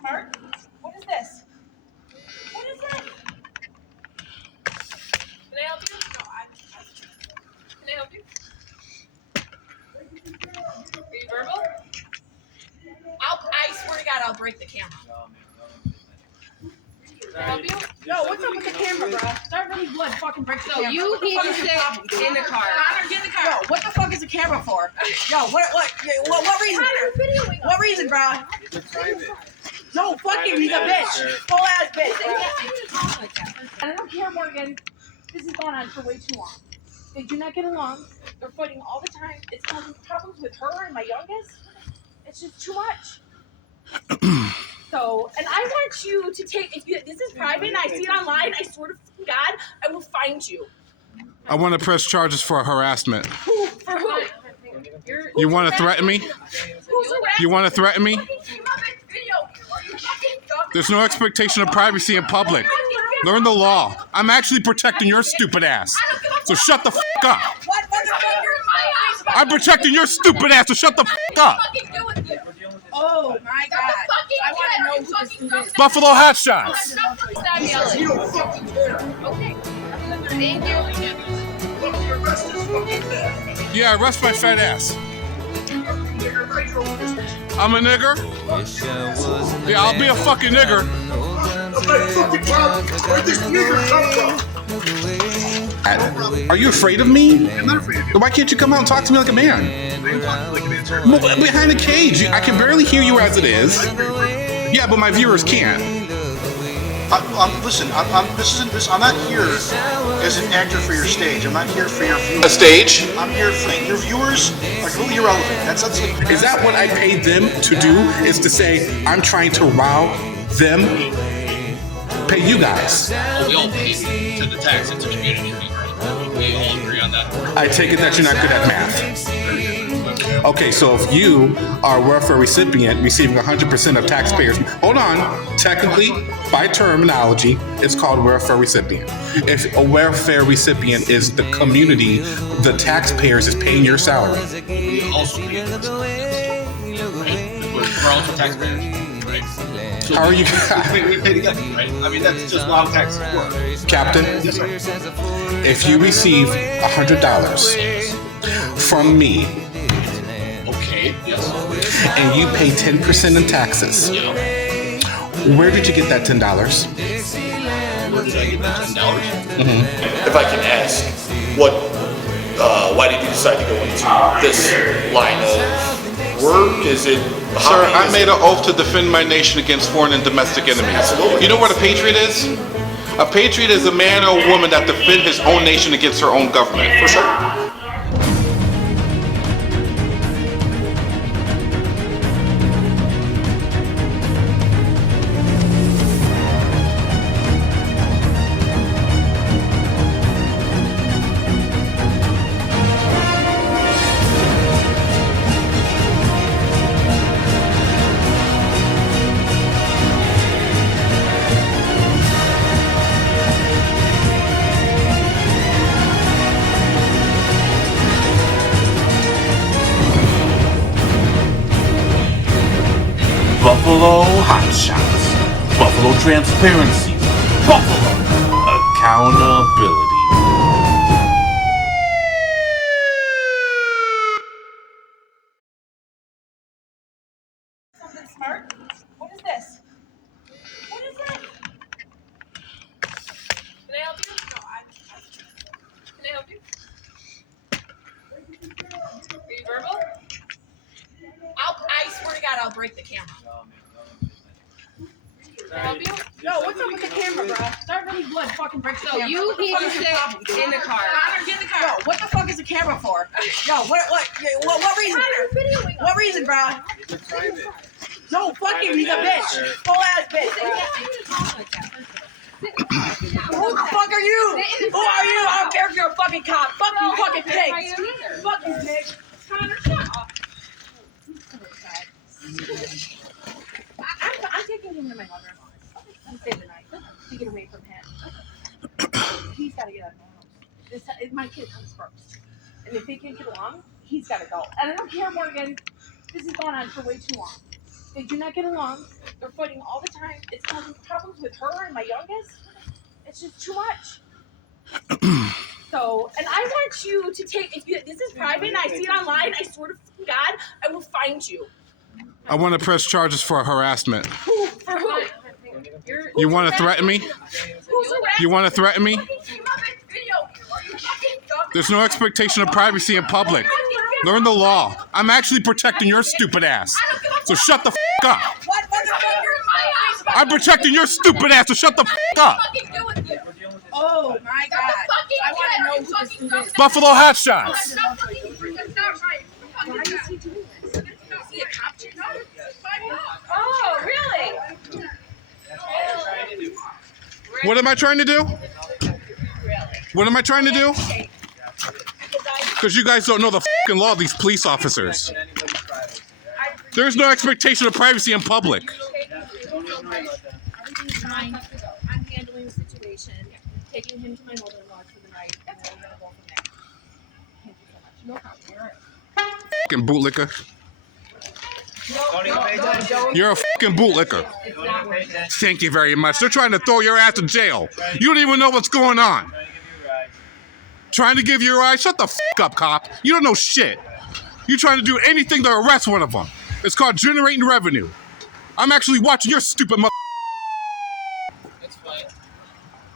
smart? What is this? What is that? Can I help you? No, can I help you? Are you verbal? I swear to God, I'll break the camera. Can I help you? No, what's up with the camera, bro? Start really blood, fucking break the camera. So you need to sit in the car. Connor, get in the car. Yo, what the fuck is the camera for? Yo, what reason? What reason, bro? No, fuck him, he's a bitch. Full ass bitch. I don't care, Morgan. This has gone on for way too long. They do not get along. They're fighting all the time. It's causing problems with her and my youngest. It's just too much. So, and I want you to take, this is private and I see it online, I swear to God, I will find you. I want to press charges for harassment. Who? For who? You want to threaten me? You want to threaten me? There's no expectation of privacy in public. Learn the law. I'm actually protecting your stupid ass. So shut the f*** up. I'm protecting your stupid ass, so shut the f*** up. Oh my God. I want to know who this is. Buffalo Hot Shots. Okay. Thank you. Yeah, arrest my fat ass. I'm a nigger? Yeah, I'll be a fucking nigger. Where'd this nigger come from? Are you afraid of me? I'm not afraid of you. Then why can't you come out and talk to me like a man? I'm talking like an answer. Behind a cage, I can barely hear you as it is. Yeah, but my viewers can't. Listen, I'm not here as an actor for your stage. I'm not here for your viewers. A stage? I'm here for your viewers are completely irrelevant. That's like, Is that what I paid them to do? Is to say I'm trying to wow them? Pay you guys. We all pay to the tax into community. We all agree on that. I take it that you're not good at math. Okay, so if you are a welfare recipient receiving 100% of taxpayers, hold on, technically, by terminology, it's called welfare recipient. If a welfare recipient is the community, the taxpayers is paying your salary. We also pay into right? We're also taxpayers, right? So How are you? we pay together, right? I mean, that's just how taxes work. Captain, Yes, sir. if you receive $100 from me, Okay, yes. and you pay 10% in taxes, Yeah. where did you get that $10? Where did I get the $10? If I can ask, why did you decide to go into this line of work? Is it Sir, I made an oath to defend my nation against foreign and domestic enemies. Absolutely. You know what a patriot is? A patriot is a man or a woman that defends his own nation against her own government. for sure? Buffalo Hot Shots, Buffalo Transparency, Buffalo Accountability. Something smart? What is this? What is that? Can I help you? No, can I help you? Are you verbal? I swear to God, I'll break the camera. Can I help you? Yo, what's up with the camera, bro? Start really blood, fucking break the camera. So you need to sit in the car. Connor, get in the car. Yo, what the fuck is the camera for? Yo, what reason? What reason, bro? No, fuck him, he's a bitch. Full ass bitch. Who the fuck are you? Who are you? I don't care if you're a fucking cop. Fuck you, fucking pig. Fuck you, pig. Connor, shut up. I'm taking him to my mother-in-law's. I'm staying the night to get away from him. He's got to get out of my house. My kid comes first. And if they can't get along, he's got to go. And I don't care, Morgan. This has gone on for way too long. They do not get along. They're fighting all the time. It's causing problems with her and my youngest. It's just too much. So, and I want you to take, if you, this is private and I see it online, I swear to God, I will find you. I want to press charges for harassment. Who? For who? You want to threaten me? You want to threaten me? There's no expectation of privacy in public. Learn the law. I'm actually protecting your stupid ass. So shut the up. I'm protecting your stupid ass, so shut the up. Oh my God. I want to know who this dude is. Buffalo Hot Shots. Why is he doing this? Is he a cop chick? Oh, really? What am I trying to do? What am I trying to do? Because you guys don't know the fucking law, these police officers. There's no expectation of privacy in public. I'm handling the situation, taking him to my mother-in-law for the night, and then we're going to go from there. Thank you so much. No problem. Fucking bootlicker. You're a fucking bootlicker. Thank you very much. They're trying to throw your ass in jail. You don't even know what's going on. Trying to give you a ride? Shut the fuck up, cop. You don't know shit. You're trying to do anything to arrest one of them. It's called generating revenue. I'm actually watching your stupid mother. It's fine.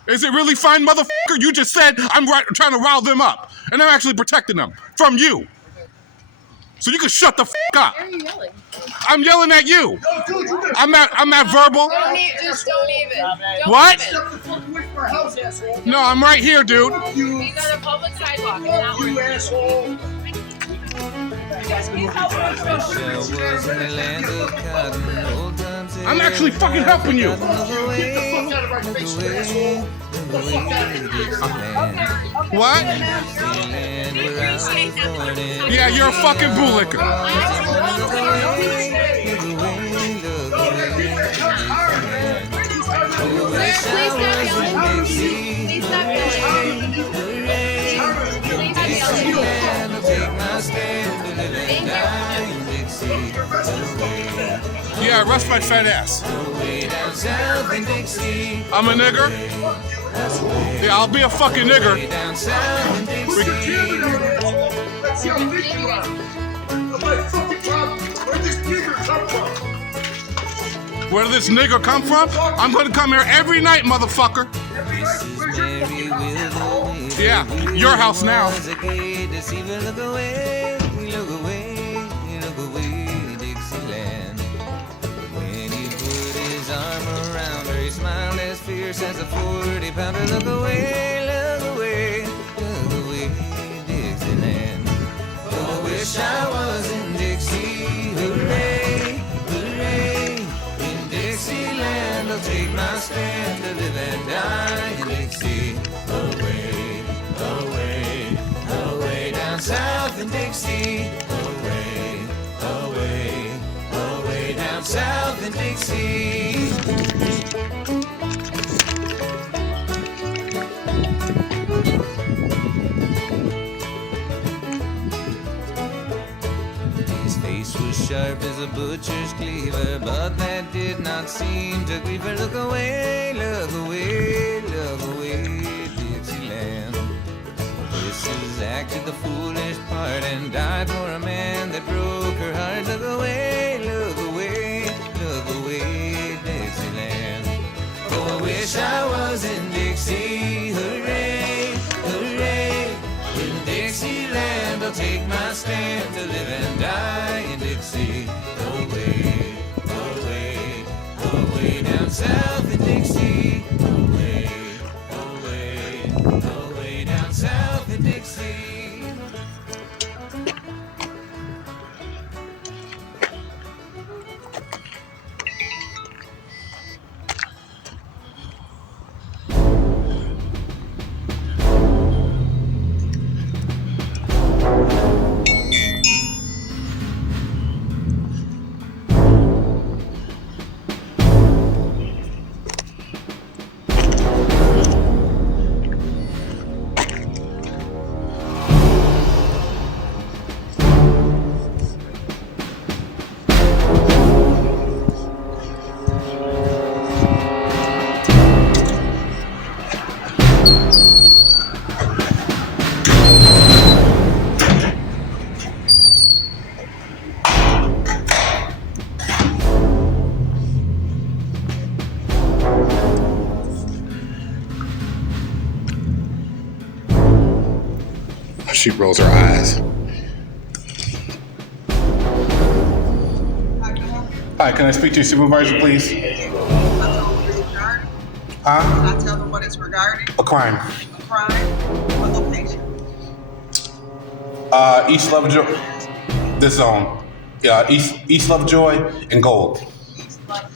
Is it really fine, motherfucker? You just said I'm trying to rile them up, and I'm actually protecting them from you. So you can shut the fuck up. Why are you yelling? I'm yelling at you. I'm not verbal. Just don't even. What? No, I'm right here, dude. He's on a public sidewalk. And not You asshole. I'm actually fucking helping you. Get the fuck out of my face, you asshole. Get the fuck out of here. What? Yeah, you're a fucking bootlicker. Yeah, arrest my fat ass. I'm a nigger. Yeah, I'll be a fucking nigger. That's how big you are. My fucking problem. Where did this nigger come from? Where did this nigger come from? I'm gonna come here every night, motherfucker. Where's your fucking house, asshole? Yeah, your house now. Fierce as a 40-pounder. Look away, Dixieland. Oh, I wish I was in Dixie. Hooray, hooray. In Dixieland, I'll take my stand to live and die in Dixie. Away, away, away down south in Dixie. Away, away, away down south in Dixie. Sharp as a butcher's cleaver, but that did not seem to grieve her. Look away, Dixieland. This is acted the foolish part and died for a man that broke her heart. Look away, Dixieland. Oh, I wish I was in Dixie. Hooray, hooray. In Dixieland, I'll take my stand to live and die in Dixie. Away, away, away down south in Dixie. Away, away, away down south in Dixie. She rolls her eyes. Hi, can I speak to your supervisor, please? Huh? Can I tell them what it's regarding? A crime. A crime? What location? East Lovejoy. This zone. Yeah, East Lovejoy and Gold. East London.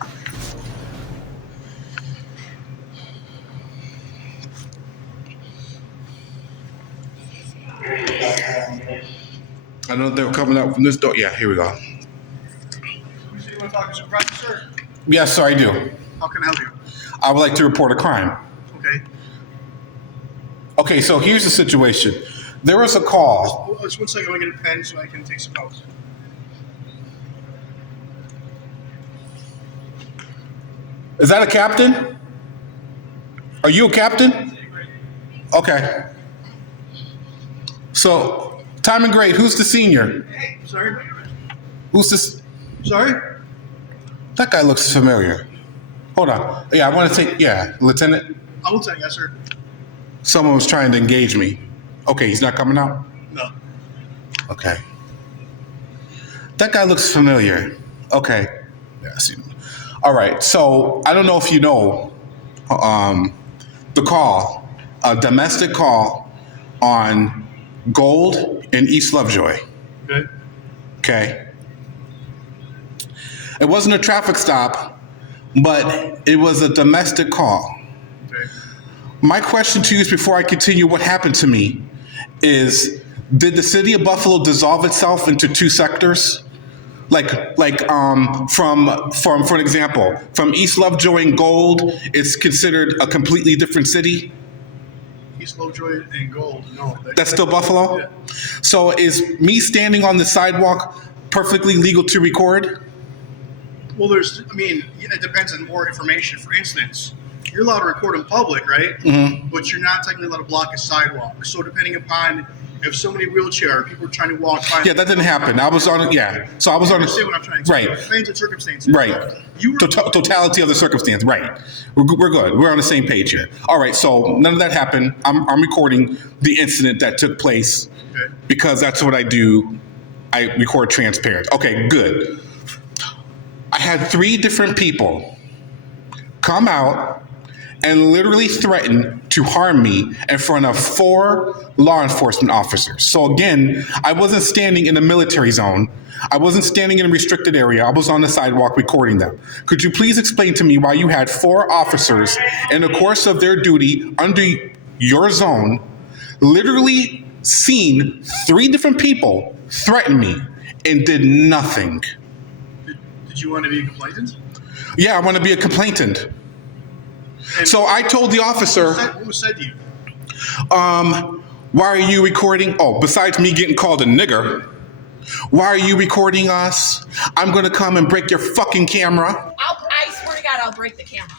I know they were coming out from this door. Yeah, here we go. You said you want to talk to supervisor, sir? Yes, sir, I do. How can I help you? I would like to report a crime. Okay. Okay, so here's the situation. There was a call. Well, just 1 second. I want to get a pen so I can take some notes. Is that a captain? Are you a captain? Okay. So, time and grade, who's the senior? Hey, sorry. Who's this? Sorry? That guy looks familiar. Hold on. Yeah, I want to take, yeah, Lieutenant. I will tell you, yes, sir. Someone was trying to engage me. Okay, he's not coming out? No. Okay. That guy looks familiar. Okay. Yeah, I see him. All right, so I don't know if you know the call, a domestic call on Gold in East Lovejoy. Okay. Okay. It wasn't a traffic stop, but it was a domestic call. Okay. My question to you is, before I continue what happened to me, is did the city of Buffalo dissolve itself into two sectors? From for an example, from East Lovejoy and Gold, it's considered a completely different city? East Lovejoy and Gold. No. That's still Buffalo? Yeah. So is me standing on the sidewalk perfectly legal to record? Well, it depends on more information. For instance, you're allowed to record in public, right? Mm-hmm. But you're not technically allowed to block a sidewalk. So depending upon if somebody wheelchair, people are trying to walk by. Yeah, that didn't happen. I was on, yeah. So I was on, Understand what I'm trying to say? right, It depends on circumstances. right. You were Totality of the circumstance, right. We're good. We're on the same page here. All right, so none of that happened. I'm recording the incident that took place okay. because that's what I do. I record transparent. Okay, good. I had 3 different people come out and literally threaten to harm me in front of 4 law enforcement officers. So again, I wasn't standing in a military zone. I wasn't standing in a restricted area. I was on the sidewalk recording them. Could you please explain to me why you had 4 officers in the course of their duty under your zone literally seen 3 different people threaten me and did nothing? Did you want to be a complainant? Yeah, I want to be a complainant. And So I told the officer, what was said to you? why are you recording? Oh, besides me getting called a nigger, why are you recording us? I'm going to come and break your fucking camera I swear to God, I'll break the camera.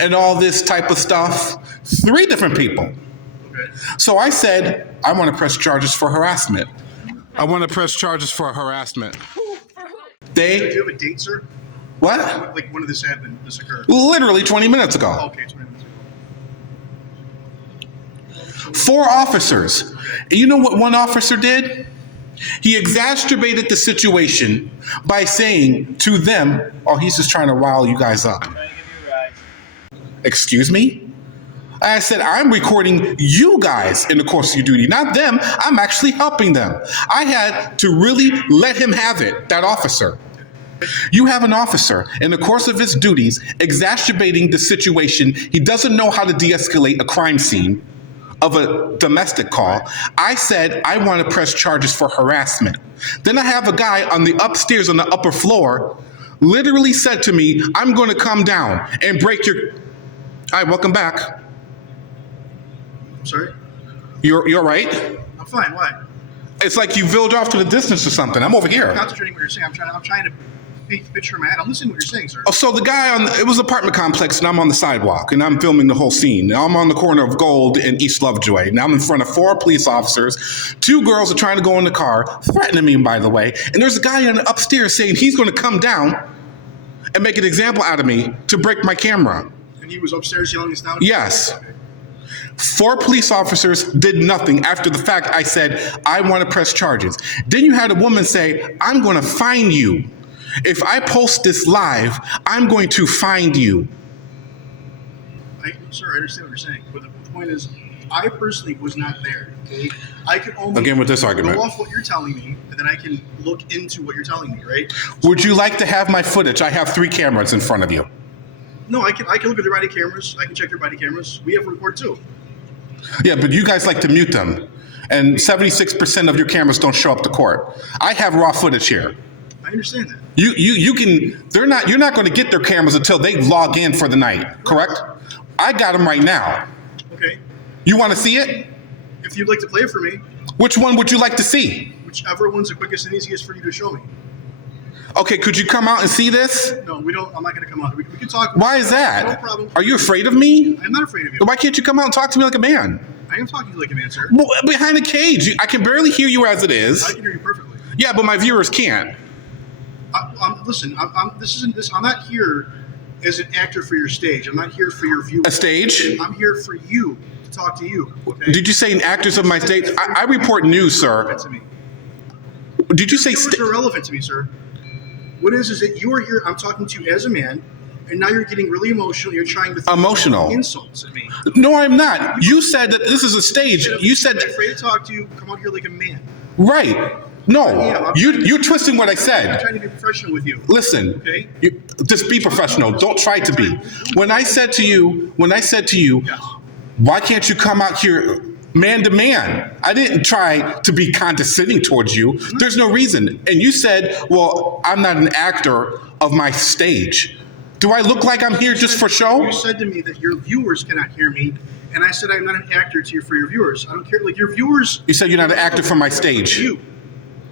and all this type of stuff. 3 different people. Okay. So I said, I want to press charges for harassment. I want to press charges for harassment. Do They, you have a date, sir? what? Like when did this happen? This occurred? Literally 20 minutes ago. Okay, 20 minutes ago. 4 officers. And you know what one officer did? He exacerbated the situation by saying to them, oh, he's just trying to rile you guys up. Excuse me? I said, I'm recording you guys in the course of your duty, not them. I'm actually helping them. I had to really let him have it, that officer. You have an officer in the course of his duties exacerbating the situation. He doesn't know how to de-escalate a crime scene of a domestic call. I said, I want to press charges for harassment. Then I have a guy on the upstairs on the upper floor literally said to me, I'm going to come down and break your... All right, welcome back. I'm sorry? You're right. I'm fine. Why? It's like you veered off to the distance or something. I'm over here. I'm concentrating what you're saying. I'm trying to paint the picture in my head. I'm listening to what you're saying, sir. Oh, so the guy it was an apartment complex, and I'm on the sidewalk, and I'm filming the whole scene. Now I'm on the corner of Gold and East Lovejoy. Now I'm in front of 4 police officers. 2 girls are trying to go in the car, threatening me, by the way. And there's a guy on the upstairs saying he's going to come down and make an example out of me to break my camera. And he was upstairs yelling this down? Yes. Okay. 4 police officers did nothing. After the fact, I said, I want to press charges. Then you had a woman say, I'm going to fine you. If I post this live, I'm going to find you. Sir, I understand what you're saying, but the point is, I personally was not there. Okay, I can only Again with this argument. go off what you're telling me, and then I can look into what you're telling me. Right? Would you like to have my footage? I have 3 cameras in front of you. No, I can look at their body cameras. I can check their body cameras. We have a record too. Yeah, but you guys like to mute them, and 76% of your cameras don't show up to court. I have raw footage here. I understand that. You can. You're not going to get their cameras until they log in for the night. Correct? I got them right now. Okay. You want to see it? If you'd like to play it for me, Which one would you like to see? whichever one's the quickest and easiest for you to show me. Okay, could you come out and see this? No, we don't. I'm not going to come out. We can talk. Why is that? No problem. Are you afraid of me? I'm not afraid of you. Why can't you come out and talk to me like a man? I am talking to you like a man, sir. Well, behind a cage, I can barely hear you as it I is. can hear you perfectly. Yeah, but my viewers can't. Listen, I'm not here as an actor for your stage. I'm not here for your viewers. A stage? I'm here for you to talk to you. Okay? Did you say an actors of my stage? I report news, sir. Irrelevant to me. Did you say It's irrelevant to me, sir. What is that you are here? I'm talking to you as a man, and now you're getting really emotional. You're trying to throw Emotional? insults at me. No, I'm not. You said that this is a stage. You said I'm afraid to talk to you. Come out here like a man. right. No, you're twisting what I I'm said. trying to be professional with you. Listen, Okay. just be professional. Don't try to be. When I said to you, Yes. why can't you come out here man to man? I didn't try to be condescending towards you. There's no reason. And you said, well, I'm not an actor of my stage. Do I look like I'm here just for show? You said to me that your viewers cannot hear me, and I said I'm not an actor for your viewers. I don't care. Like your viewers. You said you're not an actor for my stage. You.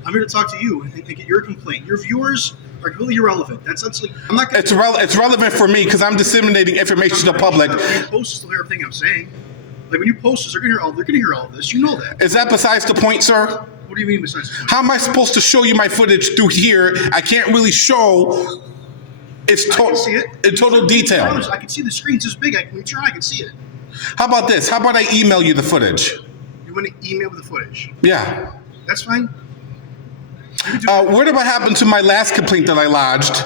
I'm here to talk to you and get your complaint. Your viewers are completely irrelevant. That's like I'm not. It's relevant for me because I'm disseminating information to the public. When you post this, everything I'm saying. Like when you post this, they're gonna hear all this. You know that. Is that besides the point, sir? What do you mean besides? How am I supposed to show you my footage through here? I can't really show its I can see it. in total detail. I can see the screen's this big. I can turn. I can see it. How about this? How about I email you the footage? You want to email with the footage? Yeah. That's fine. What about happened to my last complaint that I lodged?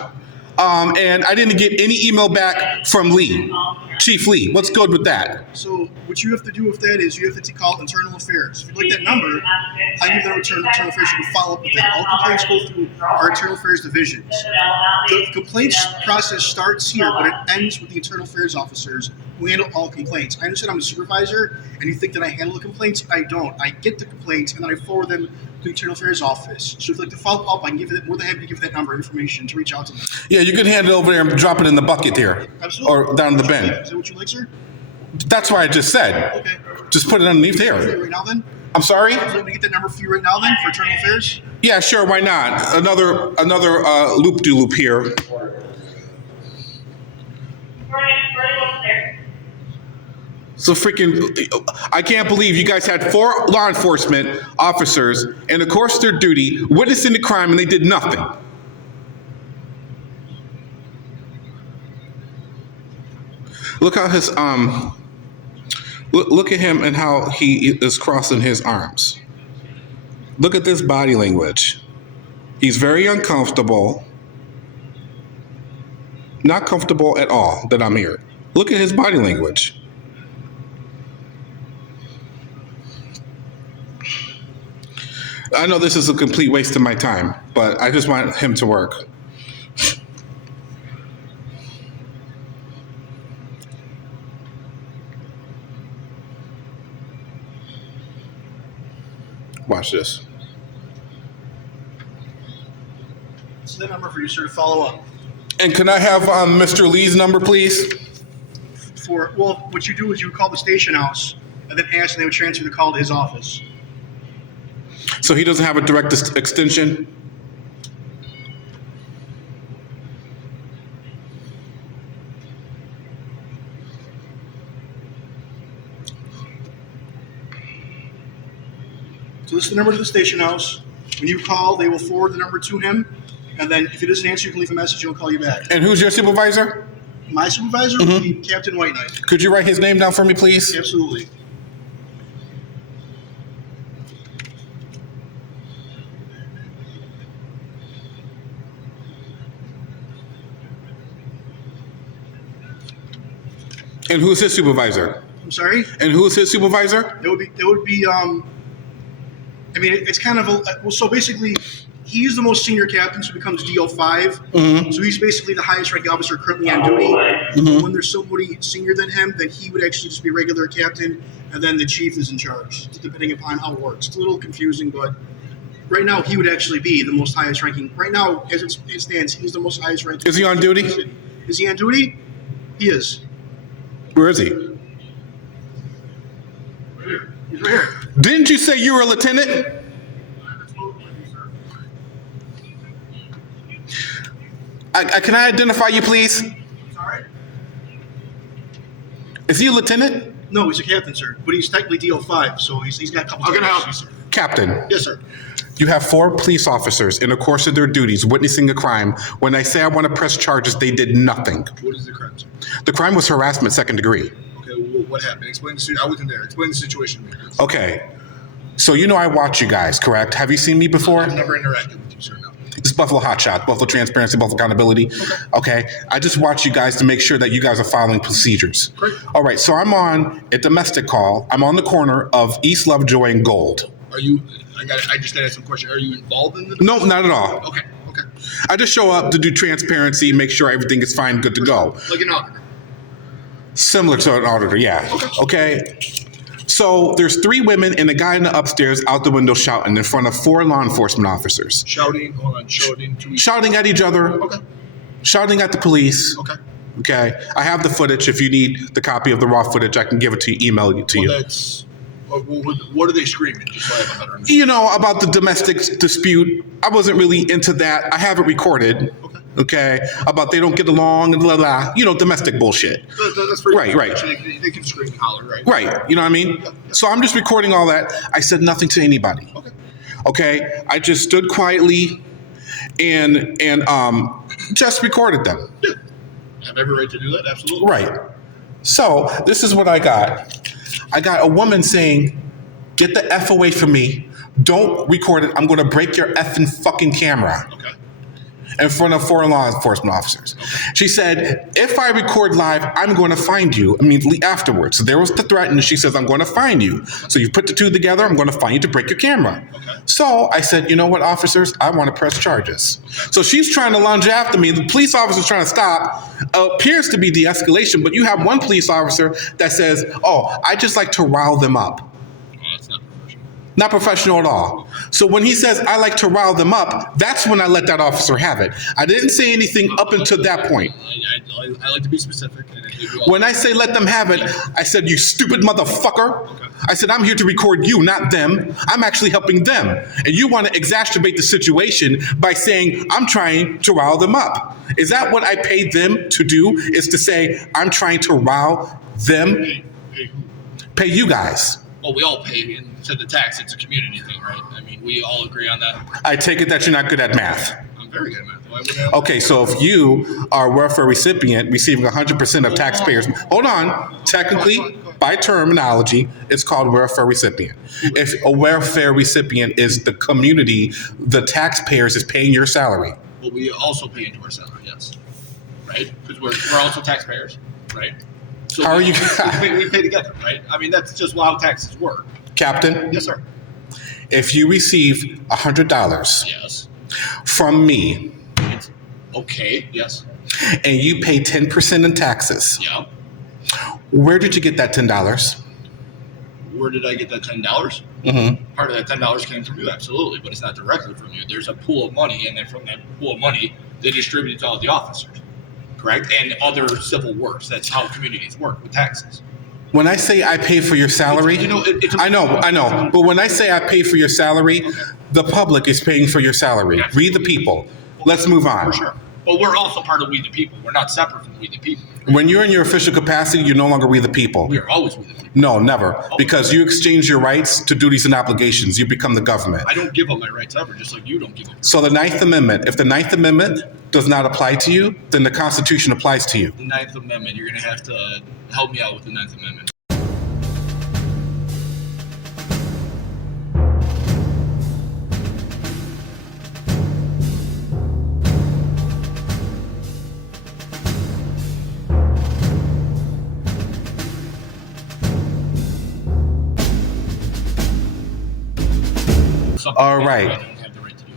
And I didn't get any email back from Lee, Chief Lee. What's good with that? So what you have to do with that is you have to call internal affairs. If you'd like that number, I give that over to internal affairs. You can follow up with that. All complaints go through our internal affairs divisions. The complaints process starts here, but it ends with the internal affairs officers who handle all complaints. I understand I'm a supervisor, and you think that I handle the complaints. I don't. I get the complaints, and then I forward them to the internal affairs office. So if you'd like to follow up, I can give it more than happy to give that number information to reach out to them. Yeah, you can hand it over there and drop it in the bucket here. Absolutely. Or down the bin. Is that what you like, sir? That's what I just said. Okay. Just put it underneath Okay, here. right now then? I'm sorry? So let me get that number for you right now then for internal affairs? Yeah, sure, why not? Another loop-de-loop here. So freaking, I can't believe you guys had 4 law enforcement officers in the course of their duty witnessing the crime and they did nothing. Look how his, look at him and how he is crossing his arms. Look at this body language. He's very uncomfortable. Not comfortable at all that I'm here. Look at his body language. I know this is a complete waste of my time, but I just want him to work. Watch this. This is the number for you, sir, to follow up. And can I have Mr. Lee's number, please? Well, what you do is you call the station house and then ask, and they would transfer the call to his office. So he doesn't have a direct extension? So this is the number to the station house. When you call, they will forward the number to him, and then if he doesn't answer, you can leave a message, and he'll call you back. And who's your supervisor? My supervisor would be Captain Whitenight. Could you write his name down for me, please? Absolutely. And who's his supervisor? I'm sorry? And who's his supervisor? It would be I mean, it's kind of well, so basically, he's the most senior captain, so he becomes DO5. So he's basically the highest ranking officer currently on duty. When there's somebody senior than him, then he would actually just be regular captain, and then the chief is in charge, depending upon how it works. It's a little confusing, but right now he would actually be the most highest ranking. Right now, as it stands, he's the most highest ranking. Is he on duty? Is he on duty? He is. Where is he? He's right here. Didn't you say you were a lieutenant? Can I identify you, please? Sorry? Is he a lieutenant? No, he's a captain, sir. But he's technically DO5, so he's got a couple. How can I help you, sir? Captain. Yes, sir. You have 4 police officers in the course of their duties witnessing a crime. When I say I want to press charges, they did nothing. What is the crime, sir? The crime was harassment, 2nd degree. Okay, well, what happened? Explain the situation. I wasn't there. Explain the situation to me. Okay. So you know I watch you guys, correct? Have you seen me before? I've never interacted with you, sir, no. It's Buffalo Hot Shot, Buffalo Transparency, Buffalo Accountability. Okay. I just watch you guys to make sure that you guys are following procedures. Great. All right. So I'm on a domestic call. I'm on the corner of East Lovejoy and Gold. Are you? I just got to ask some question. Are you involved in the? No, not at all. Okay. Okay. I just show up to do transparency, make sure everything is fine, good to go. Like an auditor. Similar to an auditor, yeah. Okay. So there's 3 women and a guy in the upstairs out the window shouting in front of 4 law enforcement officers. Shouting. Hold on. Shouting to each. Shouting at each other. Okay. Shouting at the police. Okay. Okay. I have the footage. If you need the copy of the raw footage, I can give it to you, email it to you. That's. What are they screaming? Just so I have a better understanding. You know, about the domestic dispute. I wasn't really into that. I have it recorded. Okay. About they don't get along and blah, blah. You know, domestic bullshit. That's pretty. Right. They can scream and holler, right? Right. You know what I mean? So I'm just recording all that. I said nothing to anybody. Okay. I just stood quietly and just recorded them. Yeah. I have every right to do that. Absolutely. Right. So this is what I got. I got a woman saying, "Get the F away from me. Don't record it. I'm going to break your effing fucking camera." Okay. In front of 4 law enforcement officers. She said, "If I record live, I'm going to find you immediately afterwards." So there was the threat, and she says, "I'm going to find you. So you put the 2 together, I'm going to find you to break your camera." Okay. So I said, "You know what, officers? I want to press charges." So she's trying to lunge after me. The police officer's trying to stop. Appears to be de-escalation, but you have one police officer that says, "Oh, I just like to rile them up." That's not professional. Not professional at all. So when he says, "I like to rile them up," that's when I let that officer have it. I didn't say anything up until that point. I like to be specific. When I say let them have it, I said, "You stupid motherfucker." I said, "I'm here to record you, not them. I'm actually helping them. And you want to exacerbate the situation by saying I'm trying to rile them up. Is that what I paid them to do? Is to say I'm trying to rile them? Pay who? Pay you guys." Well, we all pay into the tax. It's a community thing, right? I mean, we all agree on that. I take it that you're not good at math. I'm very good at math. Why would I? Okay, so if you are a welfare recipient receiving 100% of taxpayers, hold on, technically, by terminology, it's called welfare recipient. If a welfare recipient is the community, the taxpayers is paying your salary. Well, we also pay into our salary, yes. Right? Because we're also taxpayers, right? So How are you? we pay together, right? I mean, that's just how taxes work. Captain, Yes, sir. if you receive $100 Yes. from me It's okay. Yes. and you pay 10% in taxes, Yeah. where did you get that $10? Where did I get that $10? Mm-hmm. Part of that $10 came from you, absolutely, but it's not directly from you. There's a pool of money, and then from that pool of money, they distribute it to all the officers, correct? And other civil works. That's how communities work with taxes. When I say I pay for your salary, I know. But when I say I pay for your salary, the public is paying for your salary. We the people. Let's move on. For sure. But we're also part of We the People. We're not separate from We the People. When you're in your official capacity, you're no longer We the People. We are always We the People. No, never. Because you exchange your rights to duties and obligations. You become the government. I don't give up my rights ever, just like you don't give up. So the Ninth Amendment, if the Ninth Amendment does not apply to you, then the Constitution applies to you. The Ninth Amendment, you're going to have to help me out with the Ninth Amendment. All right.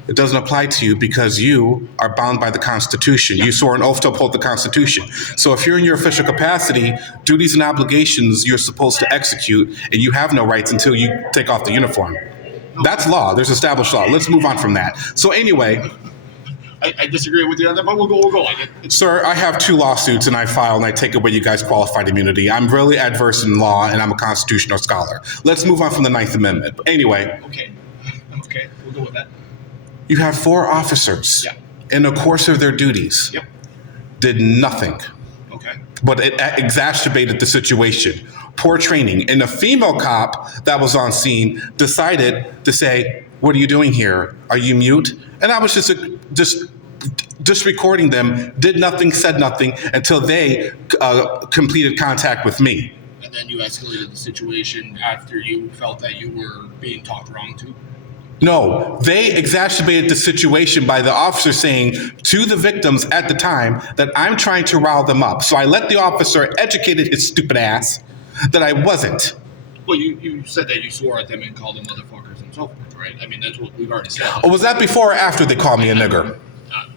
It doesn't apply to you because you are bound by the Constitution. You swore an oath to uphold the Constitution. So if you're in your official capacity, duties and obligations you're supposed to execute, and you have no rights until you take off the uniform. That's law. There's established law. Let's move on from that. So anyway, I disagree with you on that, but we'll go. Sir, I have 2 lawsuits and I file and I take away you guys' qualified immunity. I'm really adverse in law and I'm a constitutional scholar. Let's move on from the Ninth Amendment. Anyway. Okay, we'll go with that. You have 4 officers in the course of their duties did nothing. Okay. But it exacerbated the situation. Poor training. And the female cop that was on scene decided to say, "What are you doing here? Are you mute?" And I was just recording them, did nothing, said nothing until they completed contact with me. And then you escalated the situation after you felt that you were being talked wrong to? No, they exacerbated the situation by the officer saying to the victims at the time that I'm trying to rile them up. So I let the officer educated his stupid ass that I wasn't. Well, you said that you swore at them and called them motherfuckers and so forth, right? I mean, that's what we've already said. Or was that before or after they called me a nigger?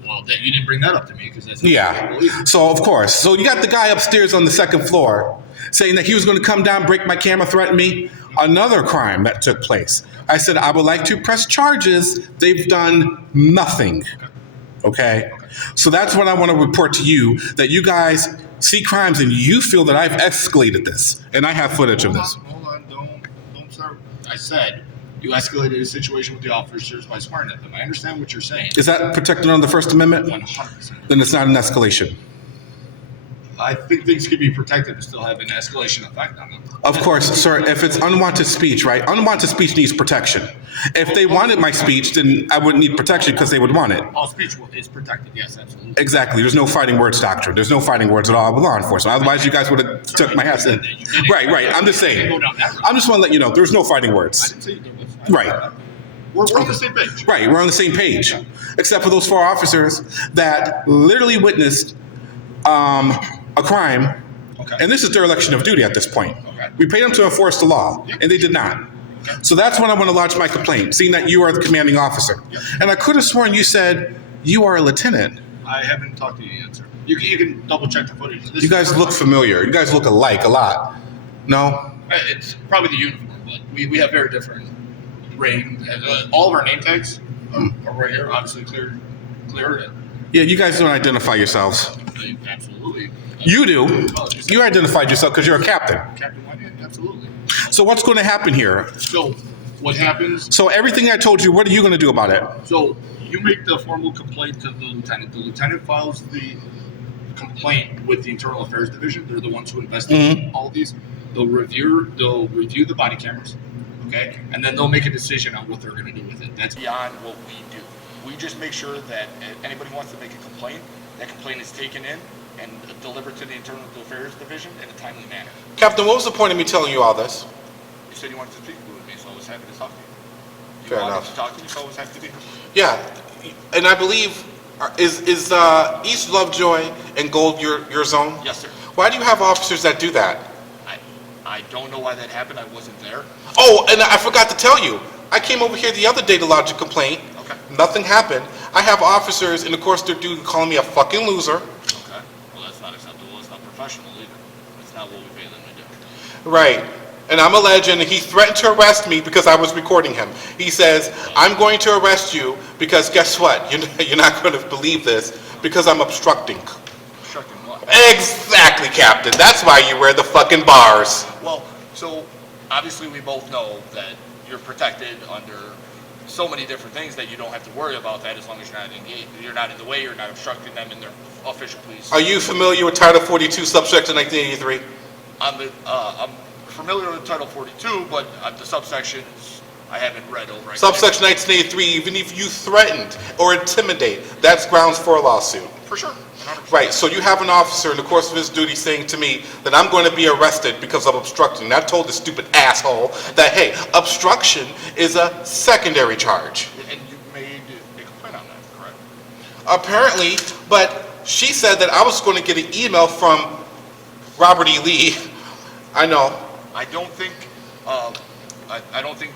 Well, you didn't bring that up to me because that's not So of course. So you got the guy upstairs on the 2nd floor saying that he was going to come down, break my camera, threaten me. Another crime that took place. I said, I would like to press charges. They've done nothing. Okay? So that's what I want to report to you, that you guys see crimes and you feel that I've escalated this. And I have footage of this. Hold on, don't start. I said you escalated a situation with the officers by swearing at them. I understand what you're saying. Is that protected under the First Amendment? 100%. Then it's not an escalation. I think things can be protected and still have an escalation effect on them. Of course, sir, if it's unwanted speech, right? Unwanted speech needs protection. If they wanted my speech, then I wouldn't need protection because they would want it. All speech is protected, yes, absolutely. Exactly. There's no fighting words doctrine. There's no fighting words at all with law enforcement. Otherwise, you guys would have took my ass in. Right. I'm just saying. I'm just want to let you know, there's no fighting I words. didn't say you did this. Right. We're on the same page. Right. We're on the same page. Except for those 4 officers that literally witnessed a crime. Okay. And this is their election of duty at this point. Okay. We paid them to enforce the law, and they did not. Okay. So that's when I want to lodge my complaint, seeing that you are the commanding officer. Yep. And I could have sworn you said you are a lieutenant. I haven't talked to you yet, sir. You can double check the footage. You guys look familiar. You guys look alike a lot. No? It's probably the uniform, but we have very different range. All of our name tags are right here, obviously clear. Yeah, you guys don't identify yourselves. Absolutely. You do. You identified yourself because you're a captain. Captain Whitenight, absolutely. So what's going to happen here? So what happens? So everything I told you, what are you going to do about it? So you make the formal complaint to the lieutenant. The lieutenant files the complaint with the Internal Affairs Division. They're the ones who investigate all of these. They'll review the body cameras, okay, and then they'll make a decision on what they're going to do with it. That's beyond what we do. We just make sure that if anybody wants to make a complaint, that complaint is taken in and delivered to the Internal Affairs Division in a timely manner. Captain, what was the point of me telling you all this? You said you wanted to speak with me, so I was happy to talk to you. Fair wanted enough. to talk to me, so I was happy to be here. Yeah, and I believe, is East Lovejoy and Gold your zone? Yes, sir. Why do you have officers that do that? I don't know why that happened. I wasn't there. Oh, and I forgot to tell you. I came over here the other day to lodge a complaint. Okay. Nothing happened. I have officers in the course of their duty calling me a fucking loser. Okay. Well, that's not acceptable. It's not professional either. It's not what we pay them to do. Right. And I'm alleged, and he threatened to arrest me because I was recording him. He says, I'm going to arrest you because guess what? You're not going to believe this, because I'm obstructing. Obstructing what? Exactly, Captain. That's why you wear the fucking bars. Well, so obviously we both know that you're protected under so many different things that you don't have to worry about that as long as you're not engaged, you're not in the way, you're not obstructing them in their official police. Are you familiar with Title 42, subsection 1983? I'm familiar with Title 42, but the subsections I haven't read over. Subsection 1983, even if you threatened or intimidate, that's grounds for a lawsuit. For sure. 100%. Right, so you have an officer in the course of his duty saying to me that I'm going to be arrested because of obstructing. And I told this stupid asshole that, hey, obstruction is a secondary charge. And you made a complaint on that, correct? Apparently, but she said that I was going to get an email from Robert E. Lee. I know. I don't think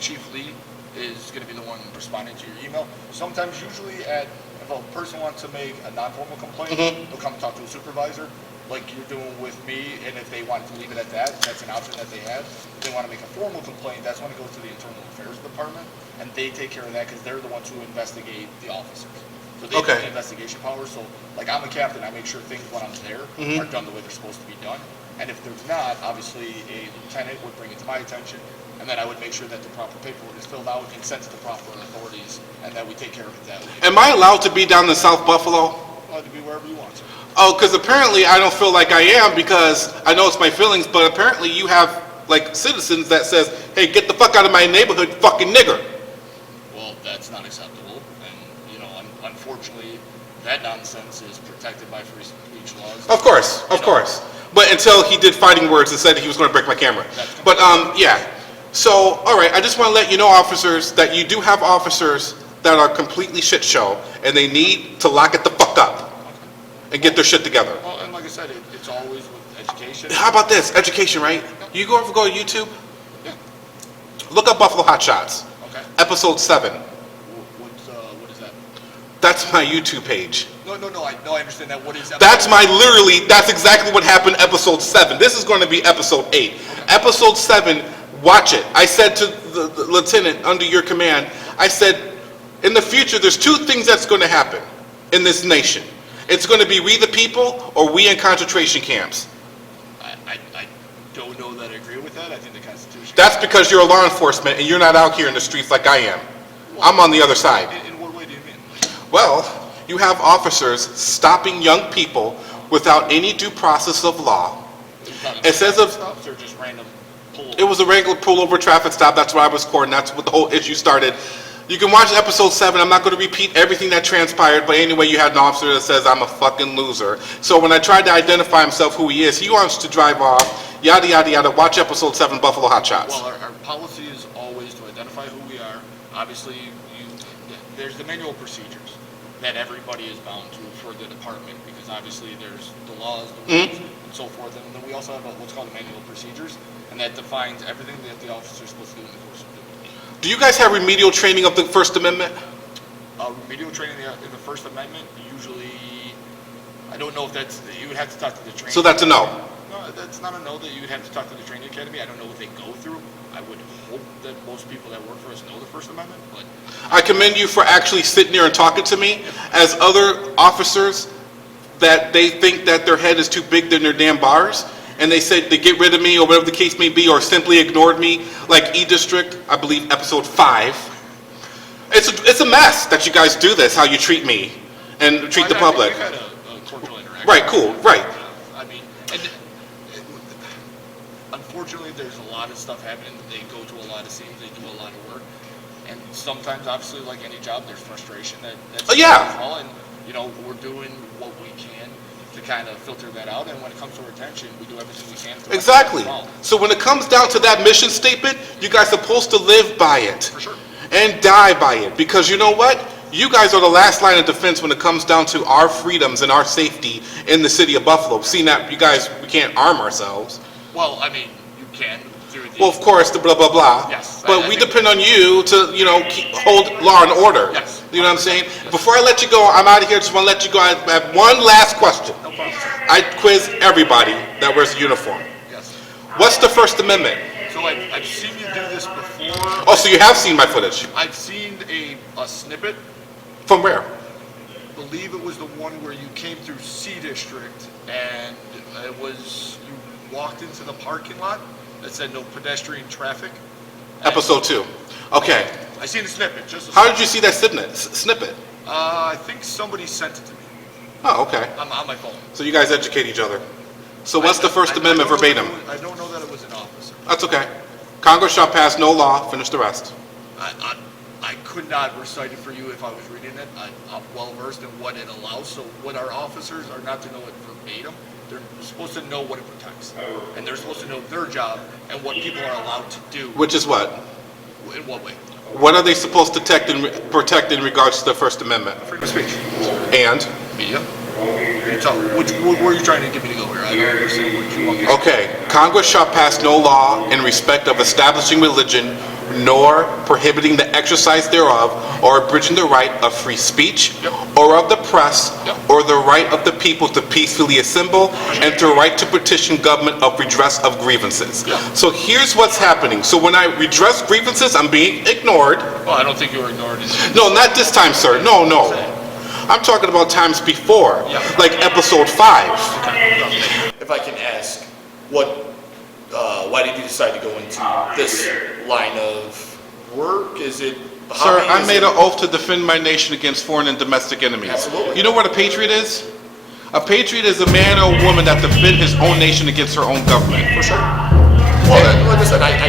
Chief Lee is going to be the one responding to your email. Sometimes, usually, if a person wants to make a non-formal complaint, they'll come talk to a supervisor, like you're doing with me, and if they want to leave it at that, that's an option that they have. If they want to make a formal complaint, that's when it goes to the Internal Affairs Department, and they take care of that because they're the ones who investigate the officers. So they have the investigation power. So, like, I'm a captain, I make sure things when I'm there are done the way they're supposed to be done. And if there's not, obviously a lieutenant would bring it to my attention, and then I would make sure that the proper paperwork is filled out and sent to the proper authorities, and that we take care of it that way. Am I allowed to be down in South Buffalo? Allowed to be wherever you want to. Oh, because apparently I don't feel like I am, because I know it's my feelings, but apparently you have, like, citizens that says, hey, get the fuck out of my neighborhood, fucking nigger. Well, that's not acceptable, and, you know, unfortunately, that nonsense is protected by free speech laws. Of course. But until he did fighting words and said that he was going to break my camera. But, yeah. So, all right, I just want to let you know, officers, that you do have officers that are completely shit show, and they need to lock it the fuck up and get their shit together. Well, and like I said, it's always with education. How about this? Education, right? You go to YouTube? Yeah. Look up Buffalo Hot Shots. Okay. Episode 7. What is that? That's my YouTube page. No, I understand that. What is that? That's exactly what happened in episode 7. This is going to be episode 8. Okay. Episode 7, watch it. I said to the lieutenant under your command, I said, in the future, there's 2 things that's going to happen in this nation. It's going to be we the people, or we in concentration camps. I don't know that I agree with that. I think the Constitution... That's because you're a law enforcement, and you're not out here in the streets like I am. Well, I'm on the other side. In what way do you mean? Well, you have officers stopping young people without any due process of law. It says of... Or just random pullover? It was a regular pullover traffic stop. That's where I was caught, and that's what the whole issue started. You can watch episode 7. I'm not going to repeat everything that transpired, but anyway, you had an officer that says, I'm a fucking loser. So when I tried to identify himself who he is, he wants to drive off, yada, yada, yada. Watch episode 7, Buffalo Hot Shots. Well, our policy is always to identify who we are. Obviously, there's the manual procedures that everybody is bound to for the department, because obviously there's the laws, the rules, and so forth. And then we also have what's called the manual procedures, and that defines everything that the officer is supposed to do in the course of duty. Do you guys have remedial training of the First Amendment? Remedial training in the First Amendment, usually, I don't know if that's, you would have to talk to the training. So that's a no? No, that's not a no, that you would have to talk to the training academy. I don't know what they go through. I would hope that most people that work for us know the First Amendment, but... I commend you for actually sitting there and talking to me, as other officers that they think that their head is too big than their damn bars, and they said they get rid of me or whatever the case may be, or simply ignored me, like E-District, I believe episode 5. It's a mess that you guys do this, how you treat me and treat the public. We've had a cordial interaction. Right, cool, right. I mean, and unfortunately, there's a lot of stuff happening. They go to a lot of scenes, they do a lot of work, and sometimes, obviously, like any job, there's frustration that's yeah. well, and you know, we're doing what we can to kind of filter that out, and when it comes to our attention, we do everything we can to... Exactly. So when it comes down to that mission statement, you guys are supposed to live by it. For sure. And die by it, because you know what? You guys are the last line of defense when it comes down to our freedoms and our safety in the city of Buffalo. Seeing that you guys, we can't arm ourselves. Well, I mean, you can through the... Well, of course, the blah, blah, blah. Yes. But we depend on you to, you know, hold law and order. Yes. You know what I'm saying? Yes. Before I let you go, I'm out of here. Just want to let you go. I have one last question. No problem. I quiz everybody that wears a uniform. Yes. What's the First Amendment? So I've seen you do this before. Oh, so you have seen my footage? I've seen a snippet. From where? I believe it was the one where you came through C District, and it was, you walked into the parking lot that said no pedestrian traffic. Episode 2. Okay. I seen the snippet. Just. How did you see that snippet? I think somebody sent it to me. Oh, okay. On my phone. So you guys educate each other. So what's the First Amendment verbatim? I don't know that it was an officer. That's okay. Congress shall pass no law. Finish the rest. I could not recite it for you if I was reading it. I'm well versed in what it allows. So what our officers are not to know it verbatim. They're supposed to know what it protects, and they're supposed to know their job and what people are allowed to do. Which is what? In what way? What are they supposed to protect in regards to the First Amendment? Freedom of speech. And? Media. Where are you trying to get me to go here? I don't understand what you want me to say. Okay. Congress shall pass no law in respect of establishing religion, nor prohibiting the exercise thereof, or abridging the right of free speech, or of the press, or the right of the people to peacefully assemble, and the right to petition government of redress of grievances. So here's what's happening. So when I redress grievances, I'm being ignored. Well, I don't think you were ignored. No, not this time, sir. No. I'm talking about times before, like episode 5. If I can ask, why did you decide to go into this line of work? Is it a Sir, hobby? I made an oath to defend my nation against foreign and domestic enemies. Absolutely. You know what a patriot is? A patriot is a man or a woman that defend his own nation against her own government. For sure. Well, like I said, I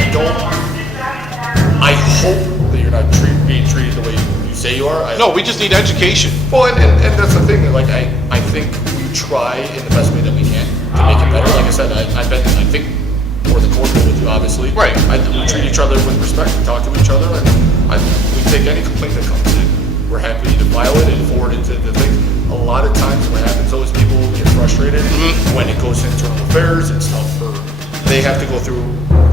hope that you're not being treated the way you say you are. No, we just need education. Well, and that's the thing. Like I think we try in the best way that we can to make it better. Like I said, I think more than cordial with you, obviously. Right. We treat each other with respect. We talk to each other, and we take any complaint that comes in. We're happy to file it and forward it to the thing. A lot of times, what happens though is people get frustrated when it goes to internal affairs and stuff. They have to go through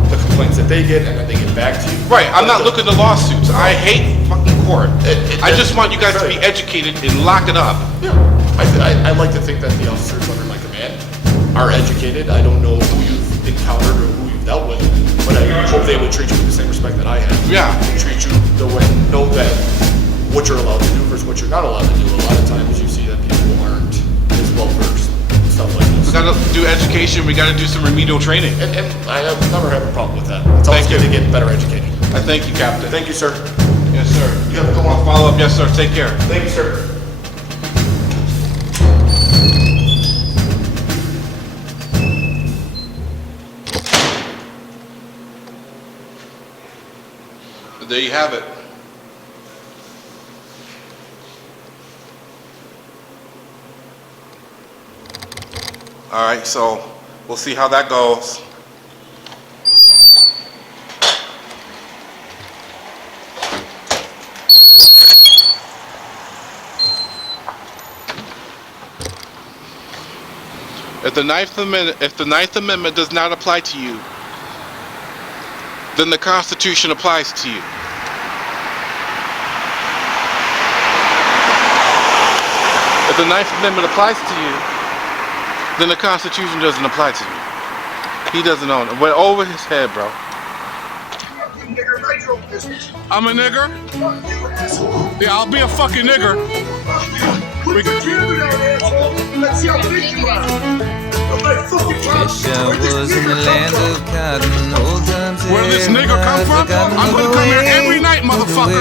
the complaints that they get, and then they get back to you. Right. I'm not looking to lawsuits. I hate fucking court. I just want you guys to be educated and lock it up. Yeah. I like to think that the officers under my command are educated. I don't know who you've encountered or who you've dealt with, but I hope they would treat you with the same respect that I have. Yeah. They treat you the way, know that what you're allowed to do versus what you're not allowed to do. A lot of times you see that people aren't as well versed in stuff like this. We gotta do education. We gotta do some remedial training. And I have never had a problem with that. It's always good to get better educated. I thank you, Captain. Thank you, sir. Yes, sir. You have to go on. Follow up. Yes, sir. Take care. Thank you, sir. There you have it. All right, so we'll see how that goes. If the Ninth Amendment does not apply to you, then the Constitution applies to you. If the Ninth Amendment applies to you, then the Constitution doesn't apply to you. He doesn't own it. Went over his head, bro. I'm a nigger? Yeah, I'll be a fucking nigger. Wish I was in the land of cotton, old times. Where this nigger come from? I'm gonna come here every night, motherfucker.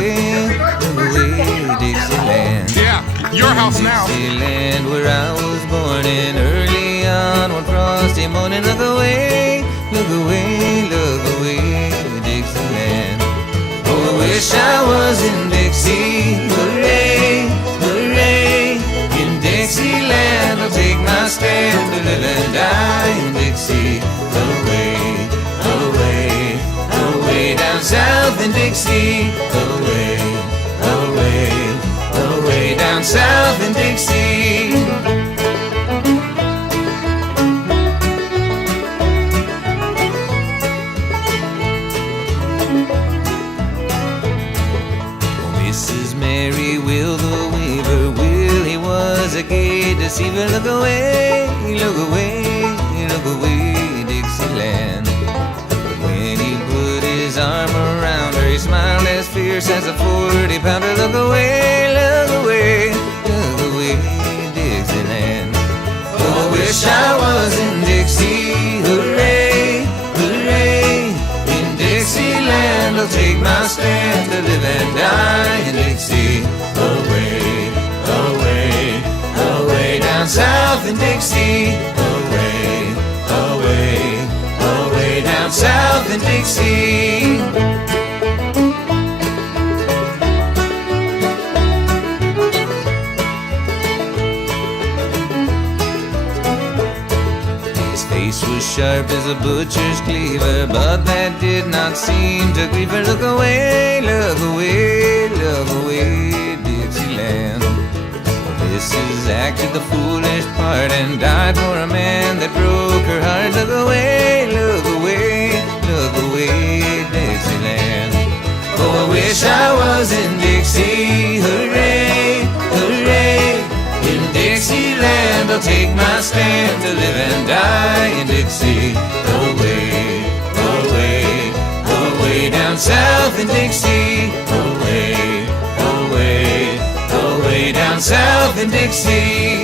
Dixieland. Yeah, your house now. Dixieland, where I was born in early on one frosty morning. Look away, look away, look away, Dixieland. Oh, I wish I was in Dixie. Hooray, hooray, in Dixieland I'll take my stand to live and die in Dixie. Away, away, away down south in Dixie. Away, away, away down south in Dixie. Mary Will the Weaver, Will he was a gay deceiver. Look away, look away, Dixieland will take my strength to live and die in Dixie. Away, away, away down south in Dixie. Away, away, away down south in Dixie. Was sharp as a butcher's cleaver, but that did not seem to grieve her. Look away, look away, look away, Dixieland. Mrs. acted the foolish part and died for a man that broke her heart. Look away, look away, look away, Dixieland. Oh, I wish I was in Dixie, hooray, hooray. In Dixieland I'll take my stand to live and die in Dixie. Away, away, away down south in Dixie. Away, away, away down south in Dixie.